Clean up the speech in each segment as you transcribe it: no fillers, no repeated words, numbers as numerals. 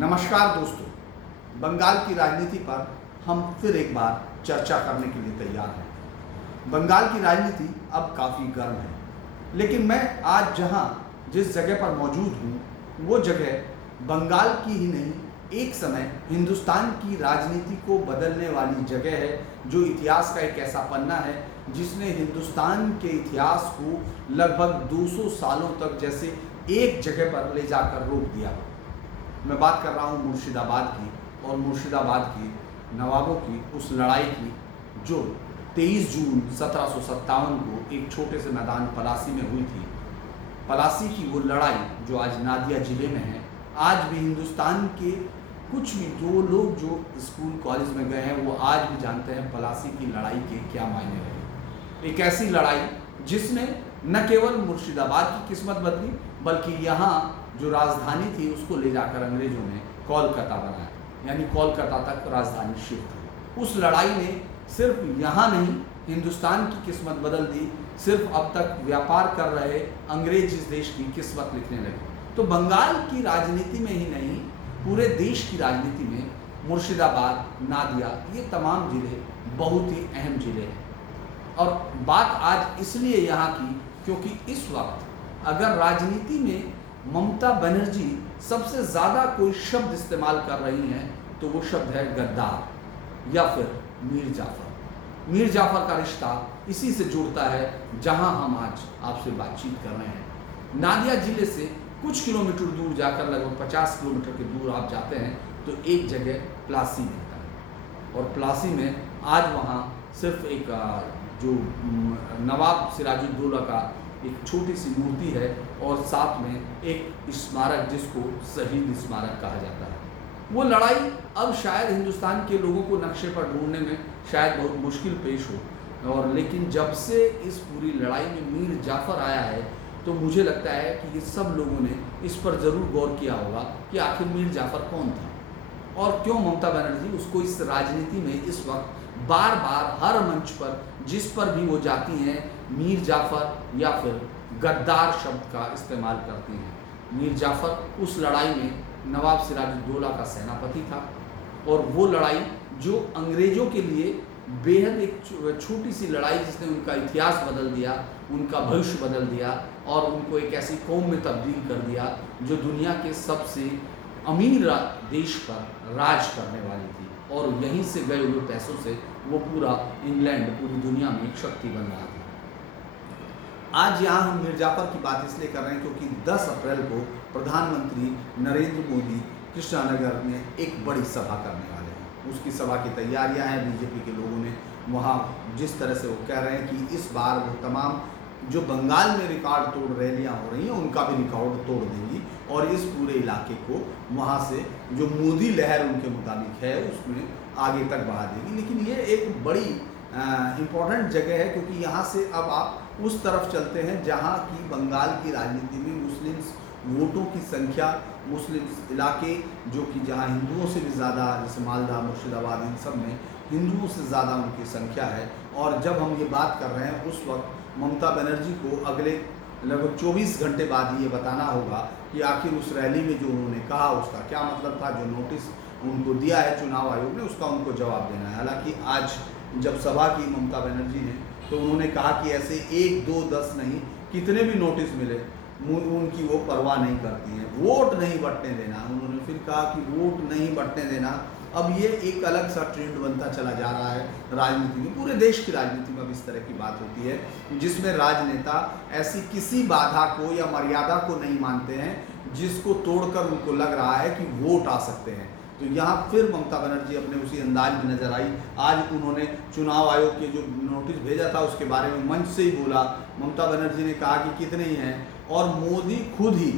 नमस्कार दोस्तों, बंगाल की राजनीति पर हम फिर एक बार चर्चा करने के लिए तैयार हैं। बंगाल की राजनीति अब काफ़ी गर्म है, लेकिन मैं आज जिस जगह पर मौजूद हूँ वो जगह बंगाल की ही नहीं, एक समय हिंदुस्तान की राजनीति को बदलने वाली जगह है, जो इतिहास का एक ऐसा पन्ना है जिसने हिंदुस्तान के इतिहास को लगभग 200 सालों तक जैसे एक जगह पर ले जाकर रोक दिया। मैं बात कर रहा हूँ मुर्शिदाबाद की, और मुर्शिदाबाद की नवाबों की उस लड़ाई की जो 23 जून 1757 को एक छोटे से मैदान पलासी में हुई थी। पलासी की वो लड़ाई जो आज नादिया ज़िले में है, आज भी हिंदुस्तान के कुछ भी जो लोग जो स्कूल कॉलेज में गए हैं वो आज भी जानते हैं पलासी की लड़ाई के क्या मायने रहे। एक ऐसी लड़ाई जिसने न केवल मुर्शिदाबाद की किस्मत बदली, बल्कि यहाँ जो राजधानी थी उसको ले जाकर अंग्रेजों ने कोलकाता बनाया, यानी कोलकाता तक राजधानी शिफ्ट हुई। उस लड़ाई ने सिर्फ यहाँ नहीं हिंदुस्तान की किस्मत बदल दी, सिर्फ अब तक व्यापार कर रहे अंग्रेज इस देश की किस्मत लिखने लगे। तो बंगाल की राजनीति में ही नहीं, पूरे देश की राजनीति में मुर्शिदाबाद, नादिया, ये तमाम ज़िले बहुत ही अहम ज़िले हैं। और बात आज इसलिए यहाँ की क्योंकि इस वक्त अगर राजनीति में ममता बनर्जी सबसे ज़्यादा कोई शब्द इस्तेमाल कर रही हैं तो वो शब्द है गद्दार या फिर मीर जाफ़र। मीर जाफ़र का रिश्ता इसी से जुड़ता है जहां हम आज आपसे बातचीत कर रहे हैं। नादिया ज़िले से कुछ किलोमीटर दूर जाकर, लगभग 50 किलोमीटर के दूर आप जाते हैं तो एक जगह प्लासी मिलता है, और प्लासी में आज वहाँ सिर्फ एक जो नवाब सिराजुद्दौला का एक छोटी सी मूर्ति है, और साथ में एक स्मारक जिसको शहीद स्मारक कहा जाता है। वो लड़ाई अब शायद हिंदुस्तान के लोगों को नक्शे पर ढूंढने में शायद बहुत मुश्किल पेश हो, और लेकिन जब से इस पूरी लड़ाई में मीर जाफ़र आया है तो मुझे लगता है कि ये सब लोगों ने इस पर ज़रूर गौर किया होगा कि आखिर मीर जाफ़र कौन था और क्यों ममता बनर्जी उसको इस राजनीति में इस वक्त बार बार हर मंच पर जिस पर भी वो जाती हैं मीर जाफ़र या फिर गद्दार शब्द का इस्तेमाल करती हैं। मीर जाफ़र उस लड़ाई में नवाब सिराजुद्दौला का सेनापति था, और वो लड़ाई जो अंग्रेज़ों के लिए बेहद एक छोटी सी लड़ाई जिसने उनका इतिहास बदल दिया, उनका भविष्य बदल दिया, और उनको एक ऐसी कौम में तब्दील कर दिया जो दुनिया के सबसे अमीर देश पर राज करने वाली थी, और यहीं से गए हुए पैसों से वो पूरा इंग्लैंड, पूरी दुनिया में एक शक्ति बन रहा था। आज यहाँ हम मीर जाफ़र की बात इसलिए कर रहे हैं क्योंकि 10 अप्रैल को प्रधानमंत्री नरेंद्र मोदी कृष्णानगर में एक बड़ी सभा करने वाले हैं। उसकी सभा की तैयारियां हैं। बीजेपी के लोगों ने वहाँ जिस तरह से वो कह रहे हैं कि इस बार वो तमाम जो बंगाल में रिकॉर्ड तोड़ रैलियाँ हो रही हैं उनका भी रिकॉर्ड तोड़ देंगी, और इस पूरे इलाके को वहाँ से जो मोदी लहर उनके मुताबिक है उसमें आगे तक बढ़ा देगी। लेकिन ये एक बड़ी इम्पॉर्टेंट जगह है, क्योंकि यहाँ से अब आप उस तरफ चलते हैं जहाँ की बंगाल की राजनीति में मुस्लिम वोटों की संख्या, मुस्लिम इलाके जो कि जहाँ हिंदुओं से भी ज़्यादा, जैसे मालदा, मुर्शिदाबाद, इन सब में हिंदुओं से ज़्यादा उनकी संख्या है। और जब हम ये बात कर रहे हैं उस वक्त ममता बनर्जी को अगले लगभग 24 घंटे बाद ये बताना होगा कि आखिर उस रैली में जो उन्होंने कहा उसका क्या मतलब था, जो नोटिस उनको दिया है चुनाव आयोग ने उसका उनको जवाब देना है। हालांकि आज जब सभा की ममता बनर्जी ने तो उन्होंने कहा कि ऐसे 1, 2, 10 नहीं, कितने भी नोटिस मिले उनकी वो परवाह नहीं करती हैं। वोट नहीं बंटने देना, उन्होंने फिर कहा कि वोट नहीं बंटने देना। अब ये एक अलग सा ट्रेंड बनता चला जा रहा है राजनीति में। पूरे देश की राजनीति में अब इस तरह की बात होती है जिसमें राजनेता ऐसी किसी बाधा को या मर्यादा को नहीं मानते हैं जिसको तोड़कर उनको लग रहा है कि वोट आ सकते हैं। तो यहाँ फिर ममता बनर्जी अपने उसी अंदाज में नजर आई। आज उन्होंने चुनाव आयोग के जो नोटिस भेजा था उसके बारे में मंच से ही बोला। ममता बनर्जी ने कहा कि कितने ही हैं, और मोदी खुद ही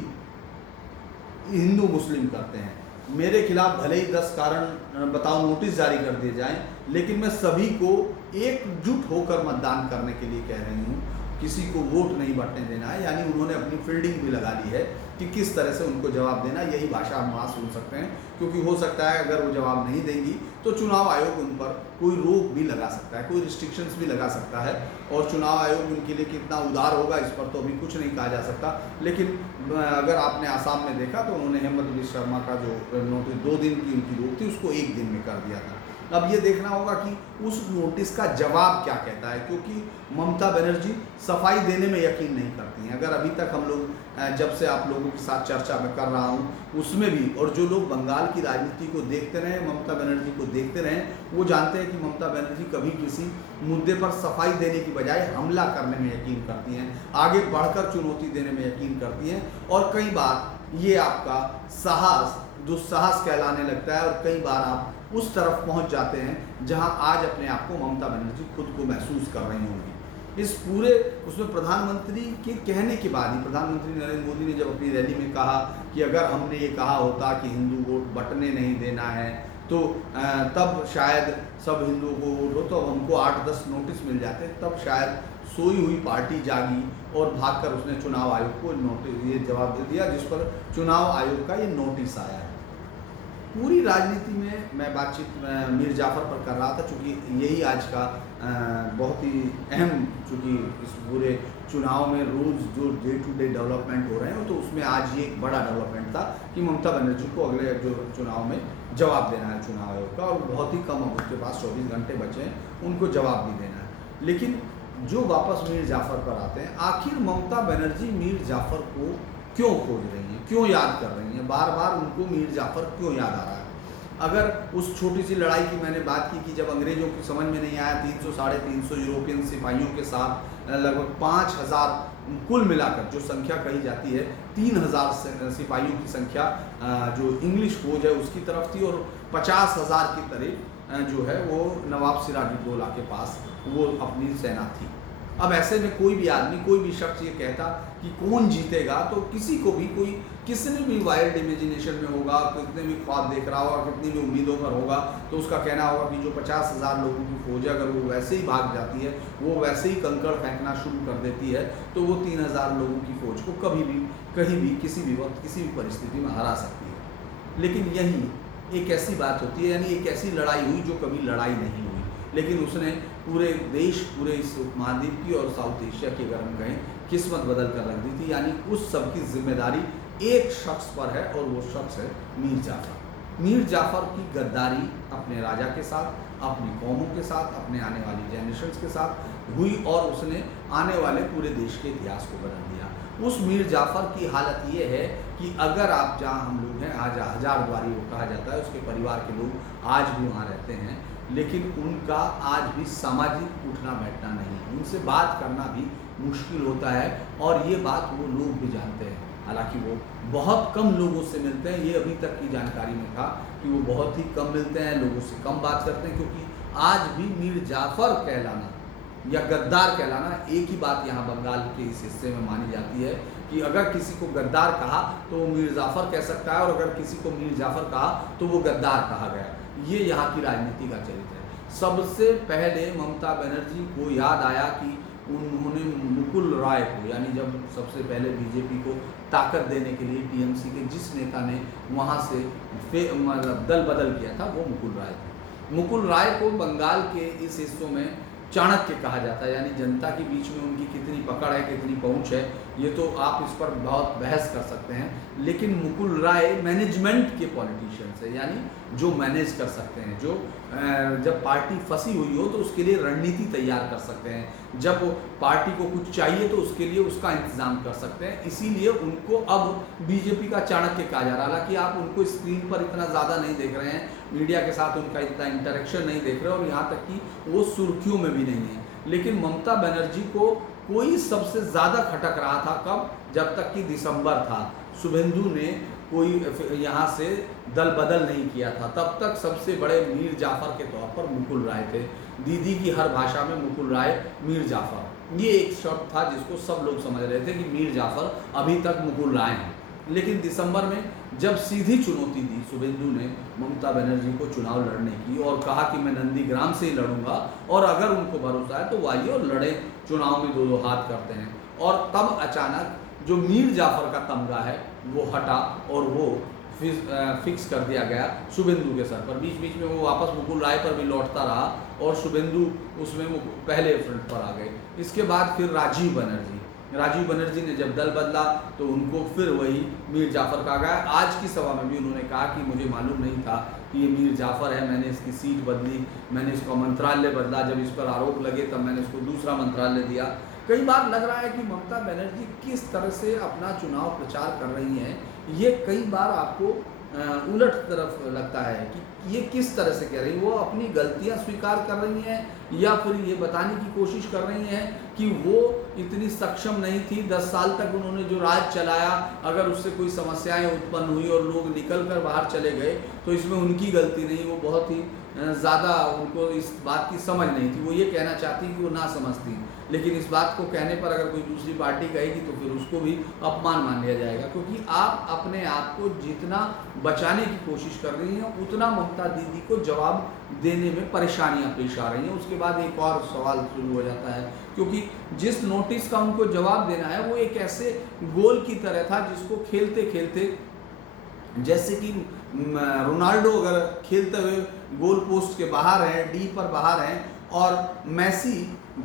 हिंदू मुस्लिम करते हैं। मेरे खिलाफ भले ही 10 कारण बताओ नोटिस जारी कर दिए जाएं, लेकिन मैं सभी को एकजुट होकर मतदान करने के लिए कह रही हूँ। किसी को वोट नहीं बंटने देना है, यानी उन्होंने अपनी फील्डिंग भी लगा ली है कि किस तरह से उनको जवाब देना। यही भाषा हम वहाँ सुन सकते हैं, क्योंकि हो सकता है अगर वो जवाब नहीं देंगी तो चुनाव आयोग उन पर कोई रोक भी लगा सकता है, कोई रिस्ट्रिक्शंस भी लगा सकता है। और चुनाव आयोग उनके लिए कितना उदार होगा इस पर तो अभी कुछ नहीं कहा जा सकता। लेकिन अगर आपने आसाम में देखा तो उन्होंने हेमंत बिश्व शर्मा का जो नोटिस 2 दिन की उनकी रोक थी उसको 1 दिन में कर दिया था। अब ये देखना होगा कि उस नोटिस का जवाब क्या कहता है, क्योंकि ममता बनर्जी सफाई देने में यकीन नहीं करती हैं। अगर अभी तक हम लोग जब से आप लोगों के साथ चर्चा मैं कर रहा हूँ उसमें भी, और जो लोग बंगाल की राजनीति को देखते रहे, ममता बनर्जी को देखते रहे, वो जानते हैं कि ममता बनर्जी कभी किसी मुद्दे पर सफाई देने की बजाय हमला करने में यकीन करती हैं, आगे बढ़कर चुनौती देने में यकीन करती हैं। और कई बार ये आपका साहस दुस्साहस कहलाने लगता है, और कई बार आप उस तरफ पहुंच जाते हैं जहां आज अपने आप को ममता बनर्जी खुद को महसूस कर रही होंगी। इस पूरे उसमें प्रधानमंत्री के कहने के बाद ही प्रधानमंत्री नरेंद्र मोदी ने जब अपनी रैली में कहा कि अगर हमने ये कहा होता कि हिंदू वोट बंटने नहीं देना है तो तब शायद सब हिंदुओं को वोट हो, तो अब हमको 8-10 नोटिस मिल जाते, तब शायद सोई हुई पार्टी जागी और भागकर उसने चुनाव आयोग को नोटिस ये जवाब दे दिया, जिस पर चुनाव आयोग का ये नोटिस आया है। पूरी राजनीति में मैं बातचीत मीर जाफ़र पर कर रहा था, चूँकि यही आज का बहुत ही अहम, चूँकि इस पूरे चुनाव में रोज़ जो डे टू डे डेवलपमेंट हो रहे हैं, तो उसमें आज ये एक बड़ा डेवलपमेंट था कि ममता बनर्जी को अगले जो चुनाव में जवाब देना है चुनाव आयोग का, और बहुत ही कम अब उसके पास 24 घंटे बचे हैं, उनको जवाब भी देना है। लेकिन जो वापस मीर जाफ़र पर आते हैं, आखिर ममता बनर्जी मीर जाफ़र को क्यों खोज रही हैं, क्यों याद कर रही हैं, बार बार उनको मीर जाफ़र क्यों याद आ रहा है? अगर उस छोटी सी लड़ाई की मैंने बात की कि जब अंग्रेज़ों की समझ में नहीं आया, 300-350 यूरोपियन सिपाहियों के साथ लगभग 5000 कुल मिलाकर जो संख्या कही जाती है 3000 सिपाहियों की संख्या जो इंग्लिश फौज है उसकी तरफ थी, और 50,000 की करीब जो है वो नवाब सिराजुद्दौला के पास वो अपनी सेना थी। अब ऐसे में कोई भी आदमी, कोई भी शख्स ये कहता कि कौन जीतेगा, तो किसी को भी कोई किसने भी वाइल्ड इमेजिनेशन में होगा, कितने भी ख्वाब देख रहा होगा, कितनी भी उम्मीदों पर होगा, तो उसका कहना होगा कि जो 50,000 लोगों की फौज है, अगर वो वैसे ही भाग जाती है, वो वैसे ही कंकड़ फेंकना शुरू कर देती है, तो वो 3000 लोगों की फौज को कभी भी, कहीं भी, किसी भी वक्त, किसी भी परिस्थिति में हरा सकती है। लेकिन यही एक ऐसी बात होती है, यानी एक ऐसी लड़ाई हुई जो कभी लड़ाई नहीं हुई, लेकिन उसने पूरे देश, पूरे इस उपमहाद्वीप की और साउथ एशिया की अगर हम कहें किस्मत बदल कर रख दी थी। यानी उस सब की जिम्मेदारी एक शख्स पर है, और वो शख्स है मीर जाफ़र। मीर जाफ़र की गद्दारी अपने राजा के साथ, अपनी कौमों के साथ, अपने आने वाली जनरेशन्स के साथ हुई, और उसने आने वाले पूरे देश के इतिहास को बदल दिया। उस मीर जाफ़र की हालत ये है कि अगर आप जहाँ हम लोग हैं, आज हजारद्वारी वो कहा जाता है, उसके परिवार के लोग आज भी वहाँ रहते हैं, लेकिन उनका आज भी सामाजिक उठना बैठना नहीं, उनसे बात करना भी मुश्किल होता है, और ये बात वो लोग भी जानते हैं। हालांकि वो बहुत कम लोगों से मिलते हैं, ये अभी तक की जानकारी में था कि वो बहुत ही कम मिलते हैं, लोगों से कम बात करते हैं, क्योंकि आज भी मीर जाफ़र कहलाना या गद्दार कहलाना एक ही बात यहाँ बंगाल के इस हिस्से में मानी जाती है कि अगर किसी को गद्दार कहा तो वो मीर जाफ़र कह सकता है, और अगर किसी को मीर जाफ़र कहा तो वो गद्दार कहा गया। ये यहाँ की राजनीति का चरित्र है। सबसे पहले ममता बनर्जी को याद आया कि उन्होंने मुकुल राय को, यानी जब सबसे पहले बीजेपी को ताकत देने के लिए टीएमसी के जिस नेता ने वहाँ से दल बदल किया था वो मुकुल राय थे। मुकुल राय को बंगाल के इस हिस्सों में चाणक्य कहा जाता है, यानी जनता के बीच में उनकी कितनी पकड़ है, कितनी पहुंच है, ये तो आप इस पर बहुत बहस कर सकते हैं। लेकिन मुकुल राय मैनेजमेंट के पॉलिटिशियंस है, यानी जो मैनेज कर सकते हैं, जो जब पार्टी फंसी हुई हो तो उसके लिए रणनीति तैयार कर सकते हैं, जब पार्टी को कुछ चाहिए तो उसके लिए उसका इंतजाम कर सकते हैं। इसीलिए उनको अब बीजेपी का चाणक्य कहा जा रहा है। हालांकि आप उनको स्क्रीन पर इतना ज़्यादा नहीं देख रहे हैं, मीडिया के साथ उनका इतना इंटरेक्शन नहीं देख रहे, और यहाँ तक कि वो सुर्खियों में भी नहीं है। लेकिन ममता बनर्जी को कोई सबसे ज़्यादा खटक रहा था कब, जब तक कि दिसंबर था, शुभेंदु ने कोई यहाँ से दल बदल नहीं किया था, तब तक सबसे बड़े मीर जाफ़र के तौर पर मुकुल राय थे। दीदी की हर भाषा में मुकुल राय, मीर जाफ़र, ये एक शब्द था जिसको सब लोग समझ रहे थे कि मीर जाफ़र अभी तक मुकुल राय हैं। लेकिन दिसंबर में जब सीधी चुनौती दी शुभेंदु ने ममता बनर्जी को चुनाव लड़ने की, और कहा कि मैं नंदीग्राम से ही लड़ूंगा, और अगर उनको भरोसा है तो वो आइए और लड़े, चुनाव में 2-2 हाथ करते हैं, और तब अचानक जो मीर जाफ़र का तमगा है वो हटा और वो फिक्स कर दिया गया शुभेंदु के सर पर। बीच बीच में वो वापस मुकुल राय पर भी लौटता रहा और शुभेंदु उसमें पहले फ्रंट पर आ गए। इसके बाद फिर राजीव बनर्जी ने जब दल बदला तो उनको फिर वही मीर जाफ़र कहा गया। आज की सभा में भी उन्होंने कहा कि मुझे मालूम नहीं था कि ये मीर जाफ़र है, मैंने इसकी सीट बदली, मैंने इसका मंत्रालय बदला, जब इस पर आरोप लगे तब मैंने इसको दूसरा मंत्रालय दिया। कई बार लग रहा है कि ममता बनर्जी किस तरह से अपना चुनाव प्रचार कर रही हैं, ये कई बार आपको उलट तरफ लगता है कि ये किस तरह से कह रही, वो अपनी गलतियां स्वीकार कर रही हैं या फिर ये बताने की कोशिश कर रही हैं कि वो इतनी सक्षम नहीं थी। 10 साल तक उन्होंने जो राज चलाया, अगर उससे कोई समस्याएं उत्पन्न हुई और लोग निकल कर बाहर चले गए तो इसमें उनकी गलती नहीं, वो बहुत ही ज़्यादा उनको इस बात की समझ नहीं थी। वो ये कहना चाहती कि वो ना समझती, लेकिन इस बात को कहने पर अगर कोई दूसरी पार्टी कहेगी तो फिर उसको भी अपमान मान लिया जाएगा, क्योंकि आप अपने आप को जितना बचाने की कोशिश कर रही हैं उतना ममता दीदी को जवाब देने में परेशानियां पेश आ रही हैं। उसके बाद एक और सवाल शुरू हो जाता है, क्योंकि जिस नोटिस का उनको जवाब देना है वो एक ऐसे गोल की तरह था जिसको खेलते खेलते, जैसे कि रोनाल्डो अगर खेलते हुए गोल पोस्ट के बाहर है, डी पर बाहर हैं, और मेसी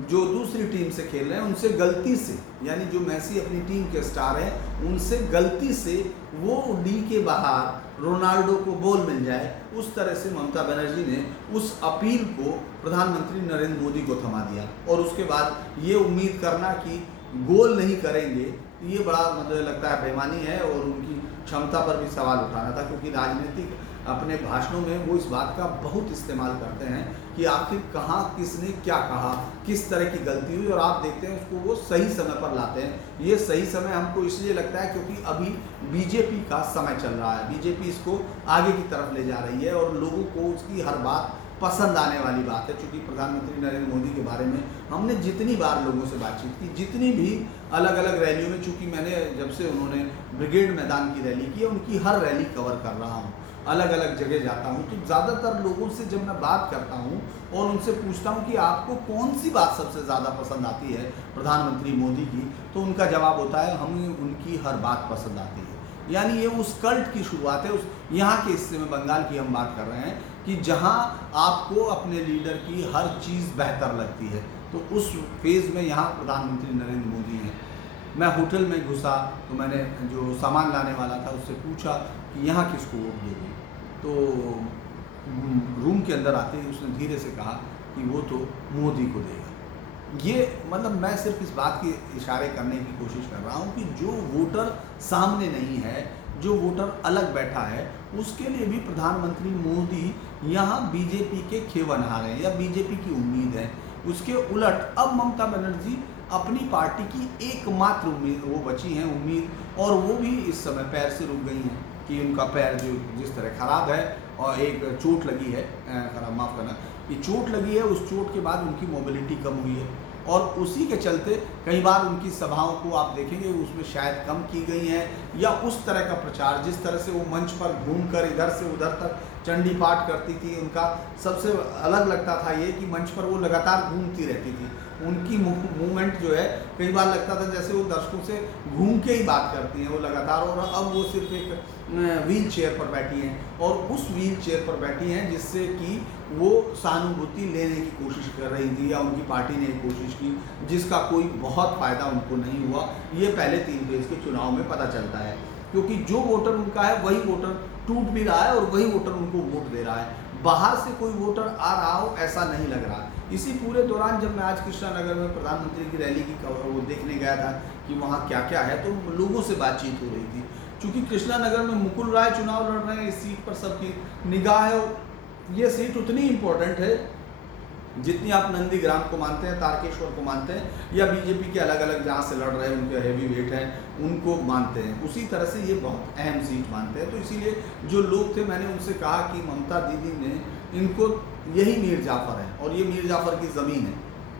जो दूसरी टीम से खेल रहे हैं उनसे गलती से, यानी जो मेसी अपनी टीम के स्टार हैं उनसे गलती से वो डी के बाहर रोनाल्डो को बॉल मिल जाए, उस तरह से ममता बनर्जी ने उस अपील को प्रधानमंत्री नरेंद्र मोदी को थमा दिया। और उसके बाद ये उम्मीद करना कि गोल नहीं करेंगे, ये बड़ा मुझे लगता है बेईमानी है और उनकी क्षमता पर भी सवाल उठाना था, क्योंकि राजनीतिक अपने भाषणों में वो इस बात का बहुत इस्तेमाल करते हैं कि आखिर कहाँ किसने क्या कहा, किस तरह की गलती हुई, और आप देखते हैं उसको वो सही समय पर लाते हैं। ये सही समय हमको इसलिए लगता है क्योंकि अभी बीजेपी का समय चल रहा है, बीजेपी इसको आगे की तरफ ले जा रही है और लोगों को उसकी हर बात पसंद आने वाली बात है। चूँकि प्रधानमंत्री नरेंद्र मोदी के बारे में हमने जितनी बार लोगों से बातचीत की, जितनी भी अलग अलग रैलियों में, चूँकि मैंने जब से उन्होंने ब्रिगेड मैदान की रैली की है उनकी हर रैली कवर कर रहा हूँ, अलग अलग जगह जाता हूँ, तो ज़्यादातर लोगों से जब मैं बात करता हूँ और उनसे पूछता हूँ कि आपको कौन सी बात सबसे ज़्यादा पसंद आती है प्रधानमंत्री मोदी की, तो उनका जवाब होता है हमें उनकी हर बात पसंद आती है। यानी ये उस कल्ट की शुरुआत है, उस यहाँ के हिस्से में बंगाल की हम बात कर रहे हैं कि जहाँ आपको अपने लीडर की हर चीज़ बेहतर लगती है, तो उस फेज़ में यहाँ प्रधानमंत्री नरेंद्र मोदी हैं। मैं होटल में घुसा तो मैंने जो सामान लाने वाला था उससे पूछा कि यहाँ किसको वोट दोगे, तो रूम के अंदर आते ही उसने धीरे से कहा कि वो तो मोदी को देगा। ये मतलब मैं सिर्फ इस बात की इशारे करने की कोशिश कर रहा हूँ कि जो वोटर सामने नहीं है, जो वोटर अलग बैठा है, उसके लिए भी प्रधानमंत्री मोदी यहाँ बीजेपी के खेवनहार हैं या बीजेपी की उम्मीद है। उसके उलट अब ममता बनर्जी अपनी पार्टी की एकमात्र उम्मीद वो बची हैं उम्मीद, और वो भी इस समय पैर से रुक गई हैं कि उनका पैर जो जिस तरह ख़राब है और एक चोट लगी है, माफ़ करना, ये चोट लगी है, उस चोट के बाद उनकी मोबिलिटी कम हुई है और उसी के चलते कई बार उनकी सभाओं को आप देखेंगे उसमें शायद कम की गई हैं, या उस तरह का प्रचार जिस तरह से वो मंच पर घूमकर इधर से उधर तक चंडी पाठ करती थी, उनका सबसे अलग लगता था ये कि मंच पर वो लगातार घूमती रहती थी। उनकी मूवमेंट जो है कई बार लगता था जैसे वो दर्शकों से घूम के ही बात करती हैं वो लगातार, और अब वो सिर्फ एक व्हील चेयर पर बैठी हैं और उस व्हील चेयर पर बैठी हैं जिससे कि वो सहानुभूति लेने की कोशिश कर रही थी या उनकी पार्टी ने एक कोशिश की जिसका कोई बहुत फ़ायदा उनको नहीं हुआ। ये पहले 3 फेज़ के चुनाव में पता चलता है, क्योंकि जो वोटर उनका है वही वोटर टूट भी रहा है और वही वोटर उनको वोट दे रहा है। बाहर से कोई वोटर आ रहा हो ऐसा नहीं लग रहा। इसी पूरे दौरान जब मैं आज कृष्णानगर में प्रधानमंत्री की रैली की वो देखने गया था कि वहाँ क्या क्या है, तो लोगों से बातचीत हो रही थी। चूँकि कृष्णानगर में मुकुल राय चुनाव लड़ रहे हैं, इस सीट पर सबकी निगाह है। ये सीट उतनी इम्पोर्टेंट है जितनी आप नंदीग्राम को मानते हैं, तारकेश्वर को मानते हैं, या बीजेपी के अलग अलग जहाँ से लड़ रहे हैं उनके हैवी वेट हैं उनको मानते हैं, उसी तरह से ये बहुत अहम सीट मानते हैं। तो इसीलिए जो लोग थे मैंने उनसे कहा कि ममता दीदी ने इनको, यही मीर जाफ़र है और ये मीर जाफ़र की ज़मीन है,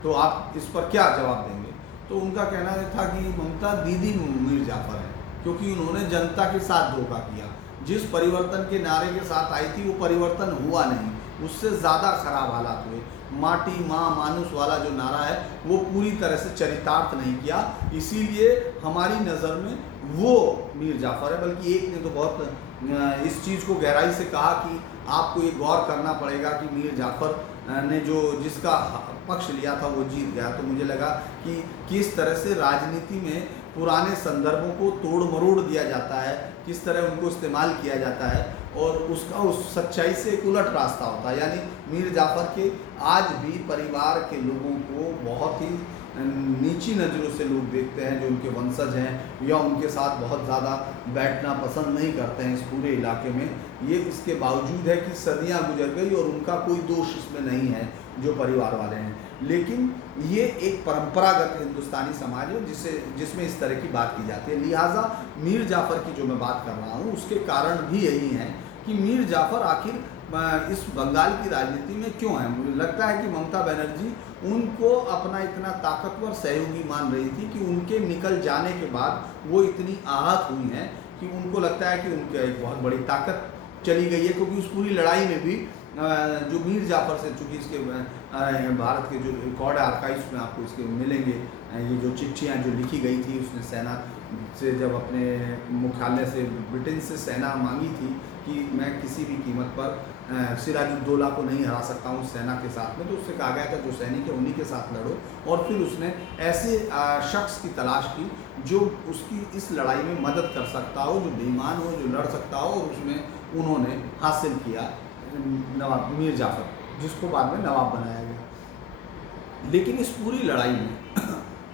तो आप इस पर क्या जवाब देंगे। तो उनका कहना था कि ममता दीदी मीर जाफ़र है क्योंकि उन्होंने जनता के साथ धोखा किया। जिस परिवर्तन के नारे के साथ आई थी वो परिवर्तन हुआ नहीं, उससे ज़्यादा ख़राब हालात हुए। माटी माँ मानुष वाला जो नारा है वो पूरी तरह से चरितार्थ नहीं किया। इसीलिए हमारी नज़र में वो मीर जाफ़र है। बल्कि एक ने तो बहुत इस चीज़ को गहराई से कहा कि आपको ये गौर करना पड़ेगा कि मीर जाफ़र ने जो जिसका पक्ष लिया था वो जीत गया। तो मुझे लगा कि किस तरह से राजनीति में पुराने संदर्भों को तोड़ मरोड़ दिया जाता है, किस तरह उनको इस्तेमाल किया जाता है और उसका उस सच्चाई से एक उलट रास्ता होता है। यानी मीर जाफ़र के आज भी परिवार के लोगों को बहुत ही नीची नज़रों से लोग देखते हैं, जो उनके वंशज हैं या उनके साथ बहुत ज़्यादा बैठना पसंद नहीं करते हैं इस पूरे इलाके में। ये इसके बावजूद है कि सदियां गुजर गई और उनका कोई दोष इसमें नहीं है जो परिवार वाले हैं। लेकिन ये एक परंपरागत हिंदुस्तानी समाज है जिसमें इस तरह की बात की जाती है। लिहाजा मीर जाफ़र की जो मैं बात कर रहा हूँ उसके कारण भी यही है कि मीर जाफ़र आखिर इस बंगाल की राजनीति में क्यों है। मुझे लगता है कि ममता बनर्जी उनको अपना इतना ताकतवर सहयोगी मान रही थी कि उनके निकल जाने के बाद वो इतनी आहत हुई हैं कि उनको लगता है कि उनकी एक बहुत बड़ी ताकत चली गई है। क्योंकि उस पूरी लड़ाई में भी जो मीर जाफ़र से, चूँकि इसके भारत के जो रिकॉर्ड आर्काइव्स में आपको इसके मिलेंगे, ये जो चिट्ठियाँ जो लिखी गई थी उसने सेना से जब अपने मुख्यालय से ब्रिटेन से सेना मांगी थी कि मैं किसी भी कीमत पर सिराजुद्दौला को नहीं हरा सकता हूँ सेना के साथ में, तो उससे कहा गया था जो सैनिक है उन्हीं के साथ लड़ो। और फिर उसने ऐसे शख्स की तलाश की जो उसकी इस लड़ाई में मदद कर सकता हो, जो बेईमान हो, जो लड़ सकता हो, और उसमें उन्होंने हासिल किया नवाब मीर जाफ़र, जिसको बाद में नवाब बनाया गया। लेकिन इस पूरी लड़ाई में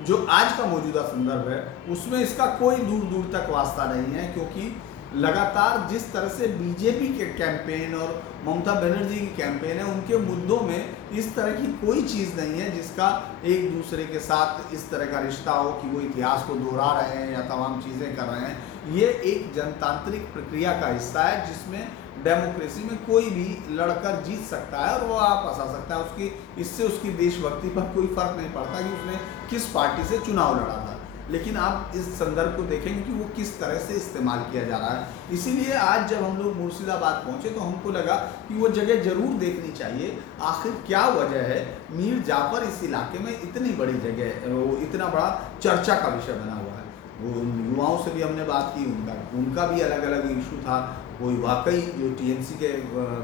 जो आज का मौजूदा संदर्भ है उसमें इसका कोई दूर दूर तक वास्ता नहीं है। क्योंकि लगातार जिस तरह से बीजेपी के कैंपेन और ममता बनर्जी की कैंपेन है, उनके मुद्दों में इस तरह की कोई चीज़ नहीं है जिसका एक दूसरे के साथ इस तरह का रिश्ता हो कि वो इतिहास को दोहरा रहे हैं या तमाम चीज़ें कर रहे हैं। ये एक जनतांत्रिक प्रक्रिया का हिस्सा है जिसमें डेमोक्रेसी में कोई भी लड़कर जीत सकता है और वो आप हंसा सकता है। इससे उसकी देशभक्ति पर कोई फर्क नहीं पड़ता कि उसने किस पार्टी से चुनाव लड़ा था। लेकिन आप इस संदर्भ को देखेंगे कि वो किस तरह से इस्तेमाल किया जा रहा है। इसीलिए आज जब हम लोग मुर्शिदाबाद पहुंचे तो हमको लगा कि वो जगह जरूर देखनी चाहिए। आखिर क्या वजह है मीर जाफ़र इस इलाके में इतनी बड़ी जगह, वो इतना बड़ा चर्चा का विषय बना हुआ है। वो युवाओं से भी हमने बात की, उनका भी अलग अलग इशू था। कोई वाकई जो टीएमसी के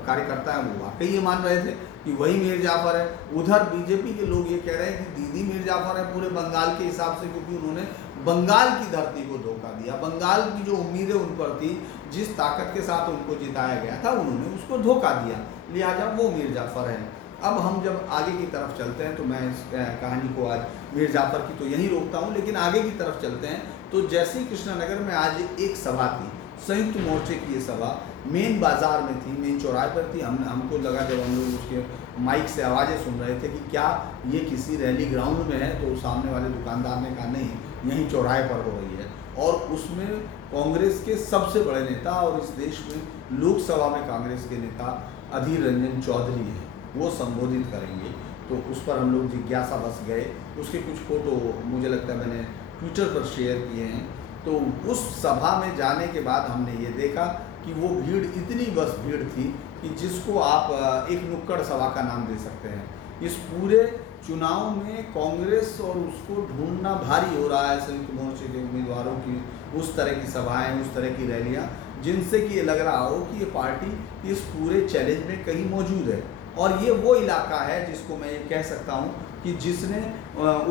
कार्यकर्ता हैं वो वाकई ये मान रहे थे कि वही मीर जाफ़र है। उधर बीजेपी के लोग ये कह रहे हैं कि दीदी मीर जाफ़र है पूरे बंगाल के हिसाब से, क्योंकि उन्होंने बंगाल की धरती को धोखा दिया। बंगाल की जो उम्मीदें उन पर थी, जिस ताकत के साथ उनको जिताया गया था, उन्होंने उसको धोखा दिया, लिहाजा वो मीर जाफ़र है। अब हम जब आगे की तरफ चलते हैं तो मैं इस कहानी को आज मीर जाफ़र की तो यहीं रोकता हूँ, लेकिन आगे की तरफ चलते हैं तो जैसे ही कृष्णानगर में आज एक सभा थी, संयुक्त मोर्चे की ये सभा मेन बाज़ार में थी, मेन चौराहे पर थी। हमको लगा जब हम लोग उसके माइक से आवाज़ें सुन रहे थे कि क्या ये किसी रैली ग्राउंड में है, तो सामने वाले दुकानदार ने कहा नहीं, यहीं चौराहे पर हो रही है। और उसमें कांग्रेस के सबसे बड़े नेता और इस देश में लोकसभा में कांग्रेस के नेता अधीर रंजन चौधरी हैं, वो संबोधित करेंगे। तो उस पर हम लोग जिज्ञासा बस गए। उसके कुछ फ़ोटो मुझे लगता है मैंने ट्विटर पर शेयर किए हैं। तो उस सभा में जाने के बाद हमने ये देखा कि वो भीड़ इतनी बस भीड़ थी कि जिसको आप एक नुक्कड़ सभा का नाम दे सकते हैं। इस पूरे चुनाव में कांग्रेस और उसको ढूंढना भारी हो रहा है, संयुक्त मोर्चे के उम्मीदवारों की उस तरह की सभाएं, उस तरह की रैलियां, जिनसे कि ये लग रहा हो कि ये पार्टी इस पूरे चैलेंज में कहीं मौजूद है। और ये वो इलाका है जिसको मैं ये कह सकता हूँ कि जिसने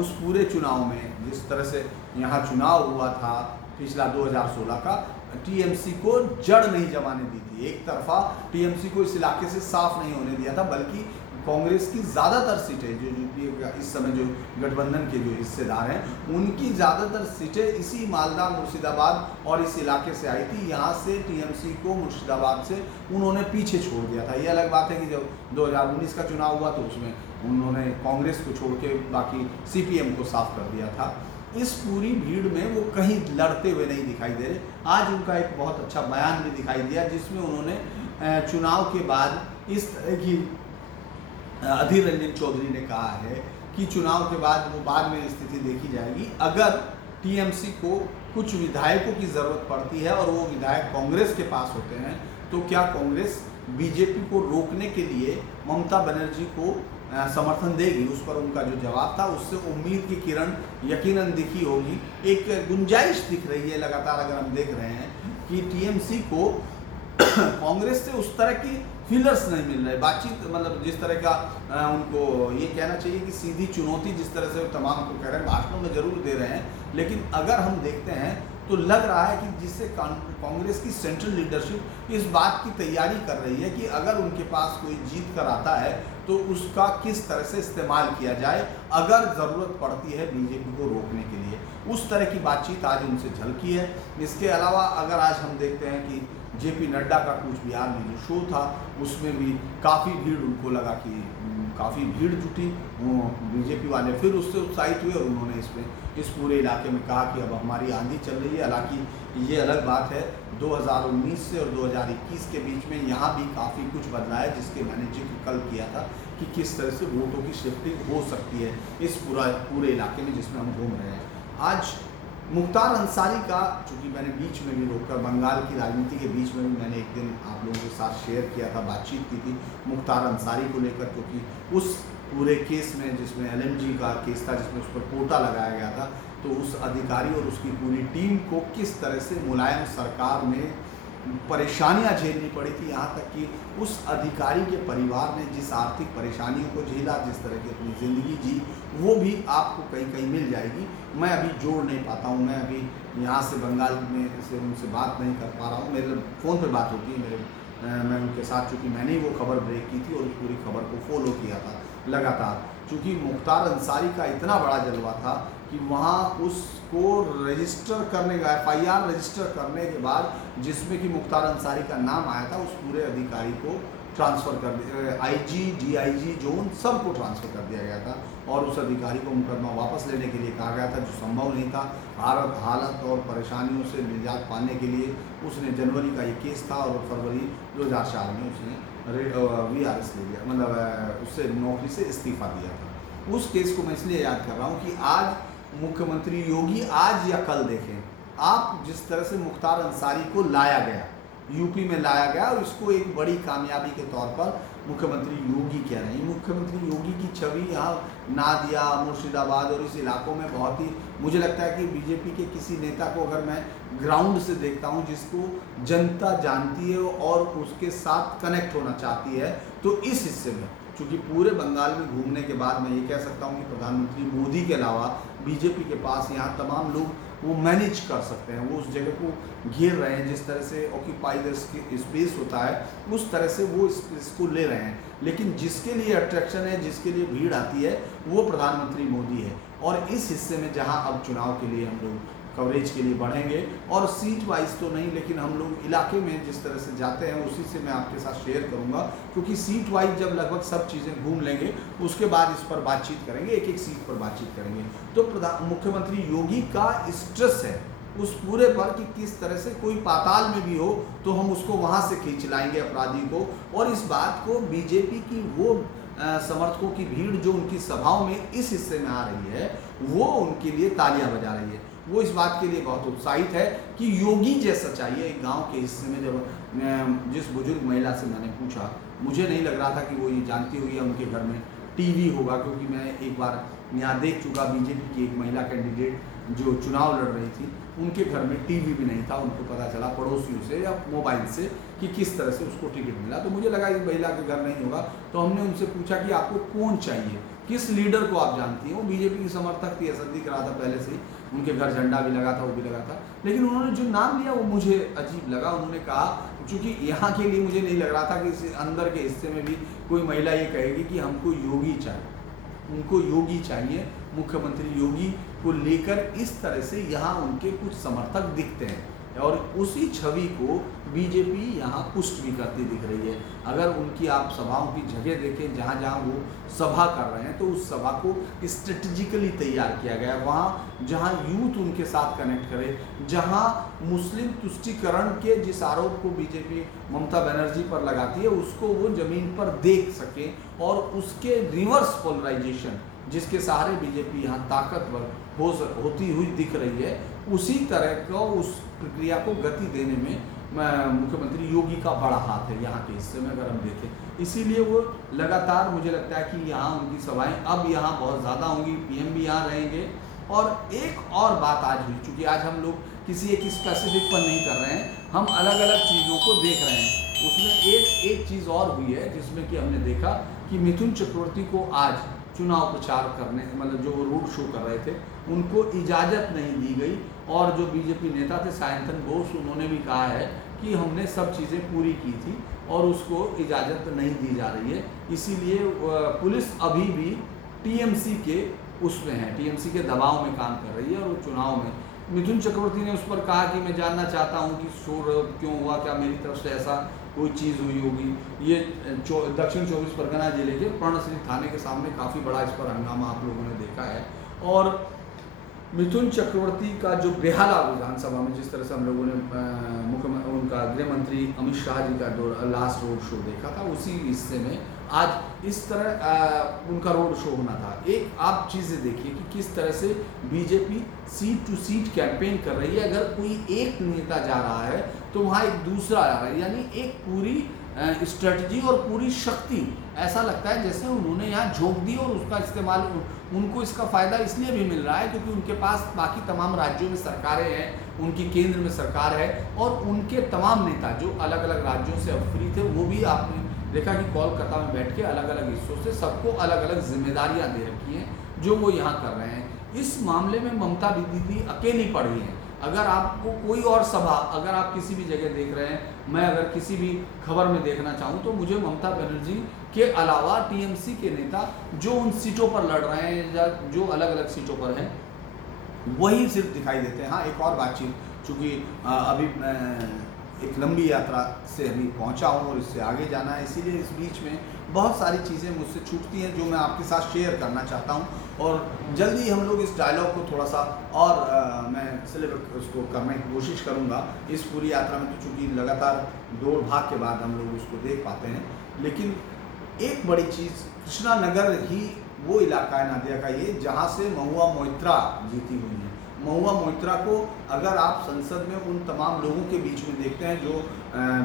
उस पूरे चुनाव में, जिस तरह से यहाँ चुनाव हुआ था पिछला 2016 का, टीएमसी को जड़ नहीं जमाने दी थी। एक तरफा टीएमसी को इस इलाके से साफ नहीं होने दिया था, बल्कि कांग्रेस की ज़्यादातर सीटें जो यूपीए का इस समय जो गठबंधन के जो हिस्सेदार हैं, उनकी ज़्यादातर सीटें इसी मालदा, मुर्शिदाबाद और इस इलाके से आई थी। यहाँ से टीएमसी को मुर्शिदाबाद से उन्होंने पीछे छोड़ दिया था। ये अलग बात है कि जब 2019 का चुनाव हुआ तो उसमें उन्होंने कांग्रेस को छोड़ के बाकी सीपीएम को साफ कर दिया था। इस पूरी भीड़ में वो कहीं लड़ते हुए नहीं दिखाई दे रहे। आज उनका एक बहुत अच्छा बयान भी दिखाई दिया जिसमें उन्होंने चुनाव के बाद इस तरह की, अधीर रंजन चौधरी ने कहा है कि चुनाव के बाद वो बाद में स्थिति देखी जाएगी। अगर टीएमसी को कुछ विधायकों की ज़रूरत पड़ती है और वो विधायक कांग्रेस के पास होते हैं, तो क्या कांग्रेस बीजेपी को रोकने के लिए ममता बनर्जी को समर्थन देगी, उस पर उनका जो जवाब था उससे उम्मीद की किरण यकीनन दिखी होगी। एक गुंजाइश दिख रही है लगातार, अगर हम देख रहे हैं कि टीएमसी को कांग्रेस से उस तरह की फीलर्स नहीं मिल रहे, बातचीत मतलब जिस तरह का उनको ये कहना चाहिए कि सीधी चुनौती जिस तरह से तमाम को कह रहे हैं, भाषणों में जरूर दे रहे हैं, लेकिन अगर हम देखते हैं तो लग रहा है कि जिससे कांग्रेस की सेंट्रल लीडरशिप इस बात की तैयारी कर रही है कि अगर उनके पास कोई जीत कर आता है तो उसका किस तरह से इस्तेमाल किया जाए अगर ज़रूरत पड़ती है बीजेपी को रोकने के लिए। उस तरह की बातचीत आज उनसे झलकी है। इसके अलावा अगर आज हम देखते हैं कि जेपी नड्डा का कूच बिहार में जो शो था उसमें भी काफ़ी भीड़ उनको लगा कि काफ़ी भीड़ जुटी, वो बीजेपी वाले फिर उससे उत्साहित हुए और उन्होंने इसमें इस पूरे इलाके में कहा कि अब हमारी आंधी चल रही है। हालांकि ये अलग बात है, 2019 से और 2021 के बीच में यहाँ भी काफ़ी कुछ बदला है, जिसके मैंने जिक्र कल किया था कि किस तरह से वोटों की शिफ्टिंग हो सकती है इस पूरे इलाके में जिसमें हम घूम रहे हैं। आज मुख्तार अंसारी का, चूँकि मैंने बीच में भी रोककर बंगाल की राजनीति के बीच में भी मैंने एक दिन आप लोगों के साथ शेयर किया था, बातचीत की थी मुख्तार अंसारी को लेकर, क्योंकि उस पूरे केस में जिसमें एलएमजी का केस था जिसमें उस पर पोटा लगाया गया था, तो उस अधिकारी और उसकी पूरी टीम को किस तरह से मुलायम सरकार में परेशानियां झेलनी पड़ी थी, यहाँ तक कि उस अधिकारी के परिवार ने जिस आर्थिक परेशानियों को झेला, जिस तरह की अपनी ज़िंदगी जी, वो भी आपको कहीं कहीं मिल जाएगी। मैं अभी जोड़ नहीं पाता हूँ, मैं अभी यहाँ से बंगाल में से उनसे बात नहीं कर पा रहा हूँ, मेरे फ़ोन पे बात होती है मैं उनके साथ, चूँकि मैंने ही वो खबर ब्रेक की थी और उस पूरी खबर को फॉलो किया था लगातार। चूँकि मुख्तार अंसारी का इतना बड़ा जलवा था कि वहाँ उसको रजिस्टर करने का FIR रजिस्टर करने के बाद जिसमें कि मुख्तार अंसारी का नाम आया था, उस पूरे अधिकारी को ट्रांसफ़र कर दिया, IG DIG जोन सबको ट्रांसफ़र कर दिया गया था और उस अधिकारी को मुकदमा वापस लेने के लिए कहा गया था, जो संभव नहीं था। हालत और परेशानियों से निजात पाने के लिए उसने जनवरी का ये केस था और फरवरी 2004 में उसने VRS ले लिया, मतलब उससे नौकरी से इस्तीफ़ा दिया था। उस केस को मैं इसलिए याद कर रहा हूँ कि आज मुख्यमंत्री योगी, आज या कल देखें आप, जिस तरह से मुख्तार अंसारी को लाया गया, यूपी में लाया गया और इसको एक बड़ी कामयाबी के तौर पर मुख्यमंत्री योगी कह रहे हैं। मुख्यमंत्री योगी की छवि यहाँ नादिया, मुर्शिदाबाद और इस इलाकों में बहुत ही, मुझे लगता है कि बीजेपी के किसी नेता को अगर मैं ग्राउंड से देखता हूँ जिसको जनता जानती है और उसके साथ कनेक्ट होना चाहती है, तो इस हिस्से में, चूँकि पूरे बंगाल में घूमने के बाद मैं ये कह सकता हूँ कि प्रधानमंत्री मोदी के अलावा बीजेपी के पास यहाँ तमाम लोग वो मैनेज कर सकते हैं, वो उस जगह को घेर रहे हैं, जिस तरह से ऑक्यूपाइड स्पेस होता है उस तरह से वो इसको ले रहे हैं। लेकिन जिसके लिए अट्रैक्शन है, जिसके लिए भीड़ आती है, वो प्रधानमंत्री मोदी है। और इस हिस्से में जहां अब चुनाव के लिए हम लोग कवरेज के लिए बढ़ेंगे, और सीट वाइज तो नहीं, लेकिन हम लोग इलाके में जिस तरह से जाते हैं उसी से मैं आपके साथ शेयर करूंगा, क्योंकि सीट वाइज जब लगभग सब चीज़ें घूम लेंगे उसके बाद इस पर बातचीत करेंगे, एक एक सीट पर बातचीत करेंगे। तो मुख्यमंत्री योगी का स्ट्रेस है उस पूरे पर कि किस तरह से कोई पाताल में भी हो तो हम उसको वहाँ से खींच लाएंगे अपराधी को, और इस बात को बीजेपी की वो समर्थकों की भीड़ जो उनकी सभाओं में इस हिस्से में आ रही है, वो उनके लिए तालियां बजा रही है। वो इस बात के लिए बहुत उत्साहित है कि योगी जैसा चाहिए। एक गांव के हिस्से में जब जिस बुजुर्ग महिला से मैंने पूछा, मुझे नहीं लग रहा था कि वो ये जानती हुई है उनके घर में टीवी होगा, क्योंकि मैं एक बार यहाँ देख चुका, बीजेपी की एक महिला कैंडिडेट जो चुनाव लड़ रही थी, उनके घर में टीवी भी नहीं था। उनको पता चला पड़ोसियों से या मोबाइल से कि किस तरह से उसको टिकट मिला, तो मुझे लगा इस महिला के घर नहीं होगा। तो हमने उनसे पूछा कि आपको कौन चाहिए, किस लीडर को आप जानती हैं। वो बीजेपी की समर्थक थी, ऐसा दिख रहा था पहले से ही, उनके घर झंडा भी लगा था, वो भी लगा था, लेकिन उन्होंने जो नाम लिया वो मुझे अजीब लगा। उन्होंने कहा, चूँकि यहाँ के लिए मुझे नहीं लग रहा था कि इस अंदर के हिस्से में भी कोई महिला ये कहेगी कि हमको योगी चाहिए, उनको योगी चाहिए। मुख्यमंत्री योगी को लेकर इस तरह से यहाँ उनके कुछ समर्थक दिखते हैं, और उसी छवि को बीजेपी यहाँ पुष्ट भी करती दिख रही है। अगर उनकी आप सभाओं की जगह देखें, जहाँ जहाँ वो सभा कर रहे हैं, तो उस सभा को स्ट्रेटजिकली तैयार किया गया है। वहाँ जहाँ यूथ उनके साथ कनेक्ट करे, जहाँ मुस्लिम तुष्टीकरण के जिस आरोप को बीजेपी ममता बनर्जी पर लगाती है उसको वो ज़मीन पर देख सके, और उसके रिवर्स पोलराइजेशन जिसके सहारे बीजेपी यहाँ ताकतवर होती हुई दिख रही है, उसी तरह का उस प्रक्रिया को गति देने में मुख्यमंत्री योगी का बड़ा हाथ है यहाँ के हिस्से में अगर हम देखें, इसीलिए वो लगातार मुझे लगता है कि यहाँ उनकी सभाएं अब यहाँ बहुत ज़्यादा होंगी, पीएम भी यहाँ रहेंगे। और एक और बात आज हुई, चूँकि आज हम लोग किसी एक स्पेसिफिक पर नहीं कर रहे हैं, हम अलग अलग चीज़ों को देख रहे हैं, उसमें एक चीज़ और हुई है जिसमें कि हमने देखा कि मिथुन चक्रवर्ती को आज चुनाव प्रचार करने, मतलब जो वो रोड शो कर रहे थे, उनको इजाज़त नहीं दी गई। और जो बीजेपी नेता थे सायंतन घोष, उन्होंने भी कहा है कि हमने सब चीज़ें पूरी की थी और उसको इजाज़त नहीं दी जा रही है। इसीलिए पुलिस अभी भी टीएमसी के उसमें है, टीएमसी के दबाव में काम कर रही है। और वो चुनाव में मिथुन चक्रवर्ती ने उस पर कहा कि मैं जानना चाहता हूं कि शोर क्यों हुआ, क्या मेरी तरफ से ऐसा कोई चीज़ हुई होगी। ये दक्षिण 24 परगना जिले के पर्णश्री थाने के सामने काफ़ी बड़ा इस पर हंगामा आप लोगों ने देखा है। और मिथुन चक्रवर्ती का जो बेहाला विधानसभा में जिस तरह से हम लोगों ने मुख्यमंत्री उनका गृह मंत्री अमित शाह जी का लास्ट रोड शो देखा था, उसी हिस्से में आज इस तरह उनका रोड शो होना था। एक आप चीज़ें देखिए कि किस तरह से BJP seat to seat campaign कर रही है। अगर कोई एक नेता जा रहा है तो वहाँ एक दूसरा आ रहा है, यानी एक पूरी स्ट्रेटजी और पूरी शक्ति, ऐसा लगता है जैसे उन्होंने यहाँ झोंक दी और उसका इस्तेमाल, उनको इसका फ़ायदा इसलिए भी मिल रहा है क्योंकि उनके पास बाकी तमाम राज्यों में सरकारें हैं, उनकी केंद्र में सरकार है, और उनके तमाम नेता जो अलग अलग राज्यों से अब फ्री थे, वो भी आपने देखा कि कोलकाता में बैठ के अलग अलग हिस्सों से सबको अलग अलग जिम्मेदारियाँ दे रखी हैं जो वो यहाँ कर रहे हैं। इस मामले में ममता दीदी अकेली पड़ी हैं। अगर आपको कोई और सभा, अगर आप किसी भी जगह देख रहे हैं, मैं अगर किसी भी खबर में देखना चाहूँ तो मुझे ममता बनर्जी के अलावा टीएमसी के नेता जो उन सीटों पर लड़ रहे हैं या जो अलग अलग सीटों पर हैं, वही सिर्फ दिखाई देते हैं। हाँ, एक और बातचीत, चूँकि अभी एक लंबी यात्रा से अभी पहुंचा हूं और इससे आगे जाना है, इसीलिए इस बीच में बहुत सारी चीज़ें मुझसे छूटती हैं जो मैं आपके साथ शेयर करना चाहता हूं। और जल्दी हम लोग इस डायलॉग को थोड़ा सा और मैं सिलेक्ट उसको करने की कोशिश करूंगा इस पूरी यात्रा में, तो चूँकि लगातार दौड़ भाग के बाद हम लोग उसको देख पाते हैं। लेकिन एक बड़ी चीज़, कृष्णा नगर ही वो इलाका है नादिया का ये, जहाँ से महुआ मोइत्रा जीती हुई है। महुआ मोइत्रा को अगर आप संसद में उन तमाम लोगों के बीच में देखते हैं जो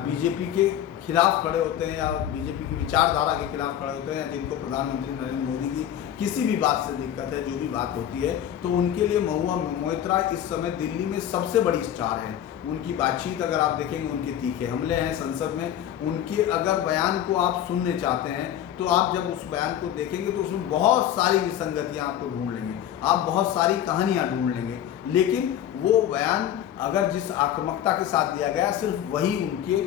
बीजेपी के खिलाफ खड़े होते हैं या बीजेपी की विचारधारा के खिलाफ खड़े होते हैं, जिनको प्रधानमंत्री नरेंद्र मोदी की किसी भी बात से दिक्कत है, जो भी बात होती है, तो उनके लिए महुआ मोइत्रा इस समय दिल्ली में सबसे बड़ी स्टार है। उनकी बातचीत अगर आप देखेंगे, उनके तीखे हमले हैं संसद में, उनके अगर बयान को आप सुनने चाहते हैं तो आप जब उस बयान को देखेंगे तो उसमें बहुत सारी विसंगतियाँ आपको ढूंढ लेंगे, आप बहुत सारी कहानियाँ ढूंढ लेंगे। लेकिन वो बयान अगर जिस आक्रामकता के साथ दिया गया, सिर्फ वही उनके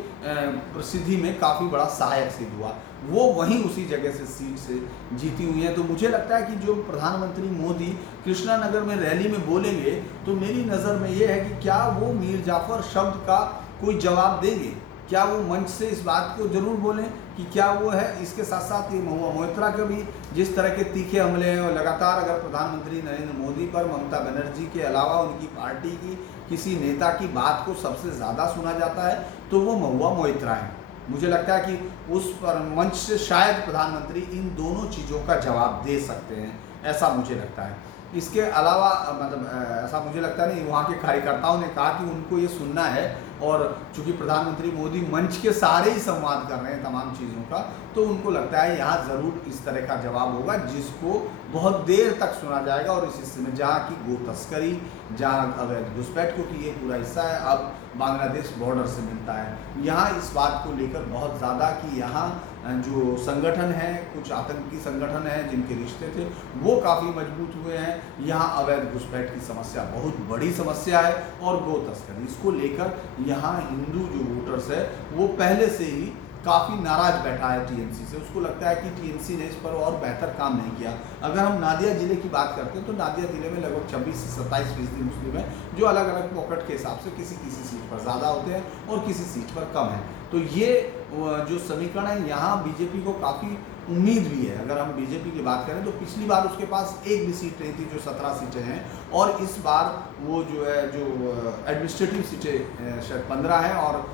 प्रसिद्धि में काफ़ी बड़ा सहायक सिद्ध हुआ। वो वहीं उसी जगह से सीट से जीती हुई हैं। तो मुझे लगता है कि जो प्रधानमंत्री मोदी कृष्णा नगर में रैली में बोलेंगे, तो मेरी नज़र में ये है कि क्या वो मीर जाफ़र शब्द का कोई जवाब देंगे, क्या वो मंच से इस बात को जरूर बोलें कि क्या वो है। इसके साथ साथ ये महुआ मोइत्रा के भी जिस तरह के तीखे हमले हैं, और लगातार अगर प्रधानमंत्री नरेंद्र मोदी पर ममता बनर्जी के अलावा उनकी पार्टी की किसी नेता की बात को सबसे ज़्यादा सुना जाता है तो वो महुआ मोइत्रा है। मुझे लगता है कि उस पर मंच से शायद प्रधानमंत्री इन दोनों चीज़ों का जवाब दे सकते हैं, ऐसा मुझे लगता है। इसके अलावा मतलब ऐसा मुझे लगता नहीं, वहाँ के कार्यकर्ताओं ने कहा कि उनको ये सुनना है, और चूंकि प्रधानमंत्री मोदी मंच के सहारे ही संवाद कर रहे हैं तमाम चीज़ों का, तो उनको लगता है यहाँ ज़रूर इस तरह का जवाब होगा जिसको बहुत देर तक सुना जाएगा। और इस हिस्से में जहाँ की गो तस्करी, जहाँ अवैध घुसपैठ, क्योंकि ये पूरा हिस्सा है अब बांग्लादेश बॉर्डर से मिलता है, यहाँ इस बात को लेकर बहुत ज़्यादा कि यहाँ जो संगठन है, कुछ आतंकी संगठन है जिनके रिश्ते थे वो काफ़ी मजबूत हुए हैं। यहाँ अवैध घुसपैठ की समस्या बहुत बड़ी समस्या है, और गो तस्करी, इसको लेकर यहाँ हिंदू जो वोटर्स है वो पहले से ही काफ़ी नाराज बैठा है टीएमसी से। उसको लगता है कि टीएमसी ने इस पर और बेहतर काम नहीं किया। अगर हम नादिया ज़िले की बात करते हैं तो नादिया ज़िले में लगभग 26 से 27% मुस्लिम हैं, जो अलग अलग पॉकेट के हिसाब से किसी किसी सीट पर ज़्यादा होते हैं और किसी सीट पर कम है। तो ये जो समीकरण है, यहाँ बीजेपी को काफ़ी उम्मीद भी है। अगर हम बीजेपी की बात करें तो पिछली बार उसके पास एक भी सीट नहीं थी, जो 17 सीटें हैं, और इस बार वो जो है जो एडमिनिस्ट्रेटिव सीटें शायद 15 हैं, और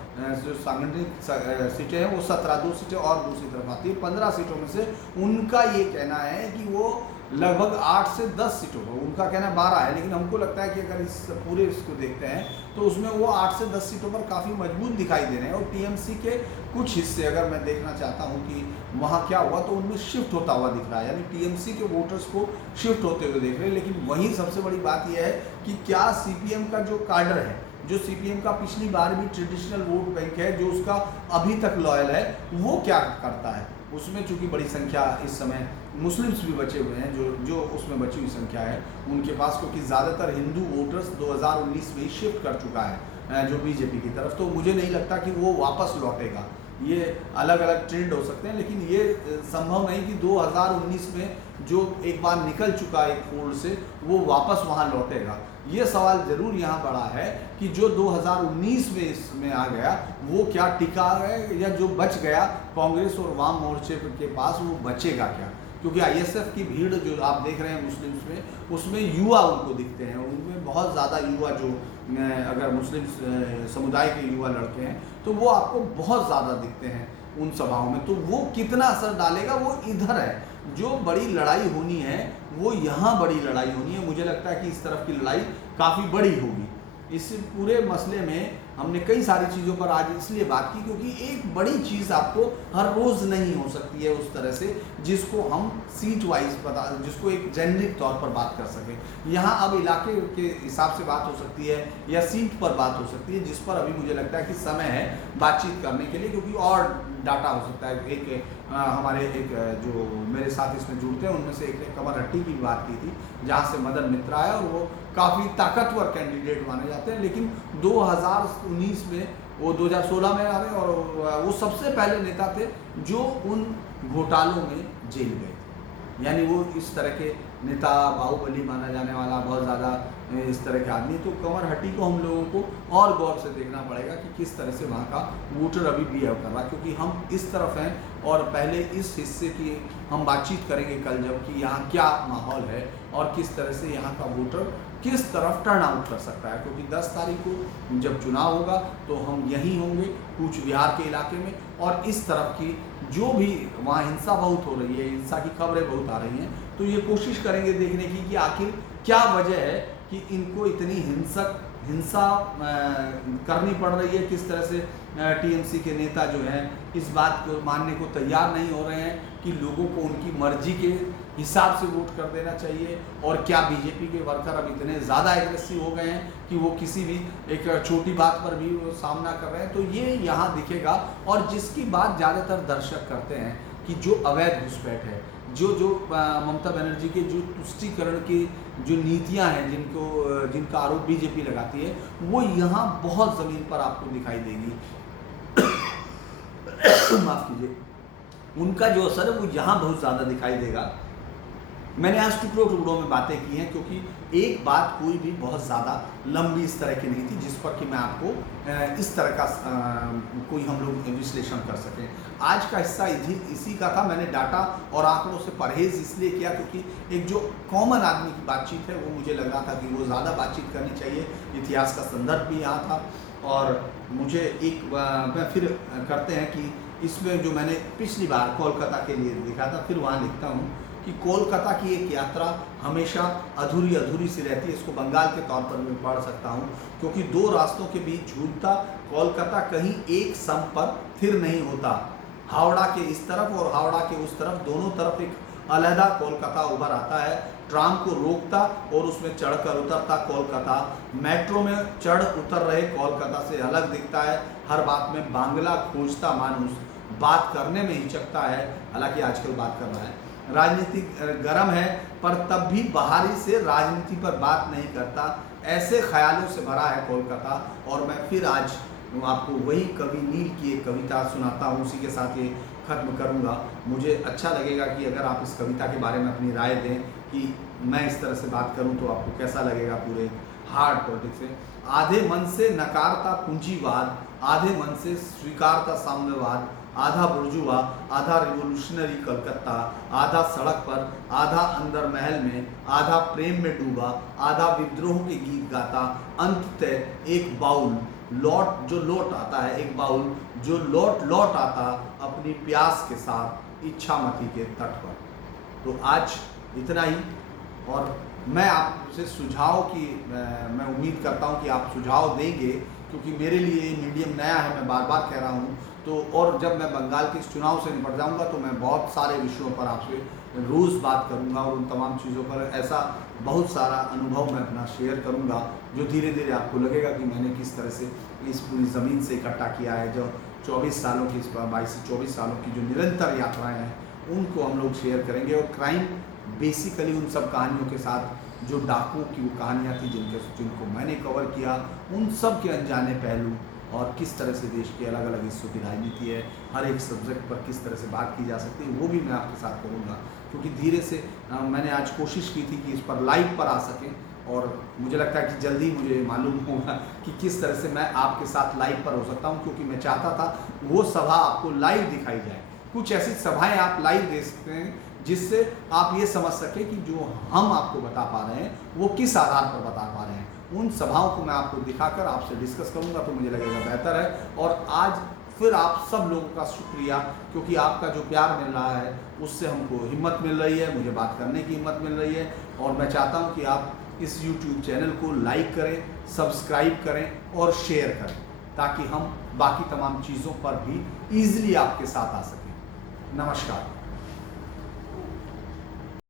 जो सांगठनिक सीटें हैं वो 17, 2 सीटें और दूसरी तरफ आती है। 15 सीटों में से उनका ये कहना है कि वो लगभग 8 से 10 सीटों पर, उनका कहना 12 है, लेकिन हमको लगता है कि अगर इस पूरे इसको देखते हैं तो उसमें वो 8 से 10 सीटों पर काफ़ी मजबूत दिखाई दे रहे हैं। और टीएमसी के कुछ हिस्से अगर मैं देखना चाहता हूँ कि वहाँ क्या हुआ, तो उनमें शिफ्ट होता हुआ दिख रहा है, यानी टीएमसी के वोटर्स को शिफ्ट होते हुए देख रहे हैं। लेकिन वहीं सबसे बड़ी बात यह है कि क्या सीपीएम का जो काडर है, जो सीपीएम का पिछली बार भी ट्रेडिशनल वोट बैंक है, जो उसका अभी तक लॉयल है, वो क्या करता है। उसमें चूंकि बड़ी संख्या इस समय मुस्लिम्स भी बचे हुए हैं, जो उसमें बची हुई संख्या है उनके पास, क्योंकि ज़्यादातर हिंदू वोटर्स 2019 में ही शिफ्ट कर चुका है जो बीजेपी की तरफ। तो मुझे नहीं लगता कि वो वापस लौटेगा। ये अलग अलग ट्रेंड हो सकते हैं, लेकिन ये संभव नहीं कि 2019 में जो एक बार निकल चुका एक फोल्ड से वो वापस वहाँ लौटेगा। ये सवाल ज़रूर यहाँ बड़ा है कि जो 2019 में इसमें आ गया वो क्या टिका है, या जो बच गया कांग्रेस और वाम मोर्चे के पास वो बचेगा क्या। क्योंकि आईएसएफ की भीड़ जो आप देख रहे हैं मुस्लिम्स में, उसमें युवा उनको दिखते हैं, उनमें बहुत ज़्यादा युवा, जो अगर मुस्लिम समुदाय के युवा लड़के हैं तो वो आपको बहुत ज़्यादा दिखते हैं उन सभाओं में। तो वो कितना असर डालेगा वो इधर है। जो बड़ी लड़ाई होनी है वो यहाँ बड़ी लड़ाई होनी है। मुझे लगता है कि इस तरफ की लड़ाई काफ़ी बड़ी होगी। इस पूरे मसले में हमने कई सारी चीज़ों पर आज इसलिए बात की क्योंकि एक बड़ी चीज़ आपको हर रोज़ नहीं हो सकती है उस तरह से जिसको हम सीट वाइज पता, जिसको एक जेनरिक तौर पर बात कर सकें। यहाँ अब इलाके के हिसाब से बात हो सकती है या सीट पर बात हो सकती है, जिस पर अभी मुझे लगता है कि समय है बातचीत करने के लिए, क्योंकि और डाटा हो सकता है। एक हमारे एक जो मेरे साथ इसमें जुड़ते हैं उनमें से एक ने कमर हट्टी की बात की थी, जहाँ से मदन मित्रा है और वो काफ़ी ताकतवर कैंडिडेट माने जाते हैं, लेकिन 2019 में वो 2016 में आ रहे हैं और वो सबसे पहले नेता थे जो उन घोटालों में जेल गए। यानी वो इस तरह के नेता, बाहुबली माना जाने वाला, बहुत ज़्यादा इस तरह के आदमी। तो कंवर हट्टी को हम लोगों को और गौर से देखना पड़ेगा कि किस तरह से वहाँ का वोटर अभी बिहेव कर रहा है, क्योंकि हम इस तरफ हैं और पहले इस हिस्से की हम बातचीत करेंगे कल जब, कि यहाँ क्या माहौल है और किस तरह से यहाँ का वोटर किस तरफ टर्न आउट कर सकता है। क्योंकि 10 तारीख को जब चुनाव होगा तो हम यहीं होंगे कूच बिहार के इलाके में, और इस तरफ की जो भी वहाँ हिंसा बहुत हो रही है, हिंसा की खबरें बहुत आ रही हैं, तो ये कोशिश करेंगे देखने की कि आखिर क्या वजह है कि इनको इतनी हिंसा करनी पड़ रही है। किस तरह से टीएमसी के नेता जो हैं इस बात को मानने को तैयार नहीं हो रहे हैं कि लोगों को उनकी मर्जी के हिसाब से वोट कर देना चाहिए, और क्या बीजेपी के वर्कर अब इतने ज़्यादा एग्रेसिव हो गए हैं कि वो किसी भी एक छोटी बात पर भी वो सामना कर रहे हैं। तो ये यहाँ दिखेगा। और जिसकी बात ज़्यादातर दर्शक करते हैं कि जो अवैध घुसपैठ है, जो ममता बनर्जी के जो तुष्टीकरण की जो नीतियां हैं, जिनका आरोप बीजेपी लगाती है, वो यहाँ बहुत ज़मीन पर आपको दिखाई देगी। माफ़ कीजिए, उनका जो असर है वो यहाँ बहुत ज़्यादा दिखाई देगा। मैंने आज टुकड़ों में बातें की हैं, क्योंकि एक बात कोई भी बहुत ज़्यादा लंबी इस तरह की नहीं थी जिस पर कि मैं आपको इस तरह का कोई हम लोग विश्लेषण कर सकें। आज का हिस्सा इसी का था। मैंने डाटा और आंकड़ों से परहेज़ इसलिए किया क्योंकि एक जो कॉमन आदमी की बातचीत है वो मुझे लगा था कि वो ज़्यादा बातचीत करनी चाहिए। इतिहास का संदर्भ भी यहाँ था, और मुझे एक मैं फिर करते हैं कि इसमें जो मैंने पिछली बार कोलकाता के लिए लिखा था, फिर वहाँ लिखता हूँ कि कोलकाता की एक यात्रा हमेशा अधूरी सी रहती है। इसको बंगाल के तौर पर मैं पढ़ सकता हूँ, क्योंकि दो रास्तों के बीच झूलता कोलकाता कहीं एक सम पर फिर नहीं होता। हावड़ा के इस तरफ और हावड़ा के उस तरफ, दोनों तरफ एक अलहदा कोलकाता उभर आता है। ट्राम को रोकता और उसमें चढ़कर उतरता कोलकाता, मेट्रो में चढ़ उतर रहे कोलकाता से अलग दिखता है। हर बात में बांग्ला खोजता मानुस, बात करने में हिचकता है, हालांकि आजकल बात कर रहा है। राजनीति गर्म है पर तब भी बाहरी से राजनीति पर बात नहीं करता। ऐसे ख्यालों से भरा है कोलकाता। और मैं फिर आज आपको वही कवि नील की एक कविता सुनाता हूँ, उसी के साथ ये ख़त्म करूँगा। मुझे अच्छा लगेगा कि अगर आप इस कविता के बारे में अपनी राय दें कि मैं इस तरह से बात करूँ तो आपको कैसा लगेगा पूरे हार्ड पॉलिटिक्स से। आधे मन से नकारता पूंजीवाद, आधे मन से स्वीकारता साम्यवाद, आधा बुर्जुआ, आधा रिवोल्यूशनरी कलकत्ता, आधा सड़क पर, आधा अंदर महल में, आधा प्रेम में डूबा, आधा विद्रोह के गीत गाता, अंततः एक बाउल जो लौट आता है, एक बाउल जो लौट आता अपनी प्यास के साथ इच्छामती के तट पर। तो आज इतना ही। और मैं आपसे सुझाव की मैं उम्मीद करता हूं कि आप सुझाव देंगे, क्योंकि मेरे लिए ये मीडियम नया है, मैं बार बार कह रहा हूं। तो और जब मैं बंगाल के इस चुनाव से निपट जाऊंगा तो मैं बहुत सारे विषयों पर आपसे रोज़ बात करूंगा और उन तमाम चीज़ों पर ऐसा बहुत सारा अनुभव मैं अपना शेयर करूंगा, जो धीरे धीरे आपको लगेगा कि मैंने किस तरह से इस पूरी ज़मीन से इकट्ठा किया है। जो 24 सालों की, 22 से 24 सालों की जो निरंतर यात्राएं हैं, उनको हम लोग शेयर करेंगे। और क्राइम बेसिकली उन सब कहानियों के साथ जो डाकुओं की वो कहानियाँ थी जिनको मैंने कवर किया, उन सब के अनजाने पहलू और किस तरह से देश के अलग अलग हिस्सों की राजनीति है, हर एक सब्जेक्ट पर किस तरह से बात की जा सकती है, वो भी मैं आपके साथ करूँगा। क्योंकि धीरे से मैंने आज कोशिश की थी कि इस पर लाइव पर आ सकें, और मुझे लगता है कि जल्दी मुझे मालूम होगा कि किस तरह से मैं आपके साथ लाइव पर हो सकता हूँ, क्योंकि मैं चाहता था वो सभा आपको लाइव दिखाई जाए। कुछ ऐसी सभाएं आप लाइव दे सकते हैं जिससे आप ये समझ सकें कि जो हम आपको बता पा रहे हैं वो किस आधार पर बता पा रहे हैं। उन सभाओं को मैं आपको दिखाकर आपसे डिस्कस करूंगा तो मुझे लगेगा बेहतर है। और आज फिर आप सब लोगों का शुक्रिया, क्योंकि आपका जो प्यार मिल रहा है उससे हमको हिम्मत मिल रही है, मुझे बात करने की हिम्मत मिल रही है। और मैं चाहता हूं कि आप इस YouTube चैनल को लाइक करें, सब्सक्राइब करें और शेयर करें, ताकि हम बाकी तमाम चीज़ों पर भी ईजिली आपके साथ आ सकें। नमस्कार।